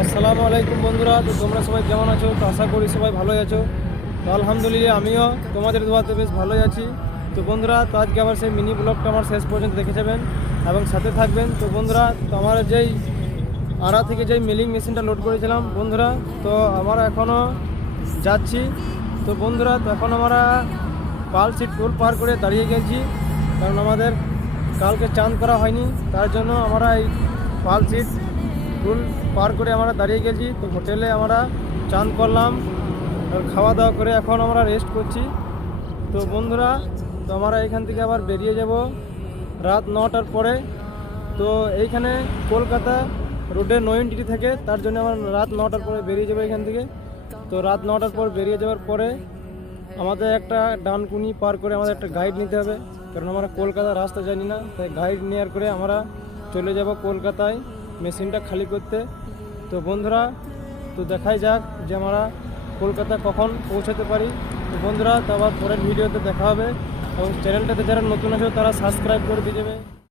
আসসালামু আলাইকুম বন্ধুরা। তো তোমরা সবাই কেমন আছো? তো আশা করি সবাই ভালোই আছো। তো আলহামদুলিল্লাহ আমিও তোমাদের দোয়াতে বেশ ভালোই আছি। তো বন্ধুরা, তো আজকে আবার সেই মিনি ব্লগটা আমার শেষ পর্যন্ত দেখে যাবেন এবং সাথে থাকবেন। তো বন্ধুরা, তো আমার যেই আড়া থেকে যেই মিলিং মেশিনটা লোড করেছিলাম বন্ধুরা, তো আমরা এখনও যাচ্ছি। তো বন্ধুরা, তো এখন আমরা পালসিট টোল পার করে দাঁড়িয়ে গেছি, কারণ আমাদের কালকে চান করা হয়নি, তার জন্য আমরা এই পালসিট টোল পার করে আমরা দাঁড়িয়ে গেছি। তো হোটেলে আমরা চান করলাম, আর খাওয়া দাওয়া করে এখন আমরা রেস্ট করছি। তো বন্ধুরা, তো আমরা এখান থেকে আবার বেরিয়ে যাব রাত 9টার পরে। তো এইখানে কলকাতা রোডে নো এন্ট্রি থাকে, তার জন্য আমরা রাত 9টার পরে বেরিয়ে যাবো এখান থেকে। তো রাত 9টার পর বেরিয়ে যাওয়ার পরে আমাদের একটা ডানকুনি পার করে আমাদের একটা গাইড নিতে হবে, কারণ আমরা কলকাতার রাস্তা জানি না। তাই গাইড নেওয়ার করে আমরা চলে যাব কলকাতায় মেশিনটা খালি করতে। তো বন্ধুরা, তো দেখাই যাক যে আমরা কলকাতা কখন পৌঁছাতে পারি। তো বন্ধুরা, তো আবার পরের ভিডিওতে দেখা হবে, এবং চ্যানেলটাতে যারা নতুন আছে তারা সাবস্ক্রাইব করে দিয়ে যাবে।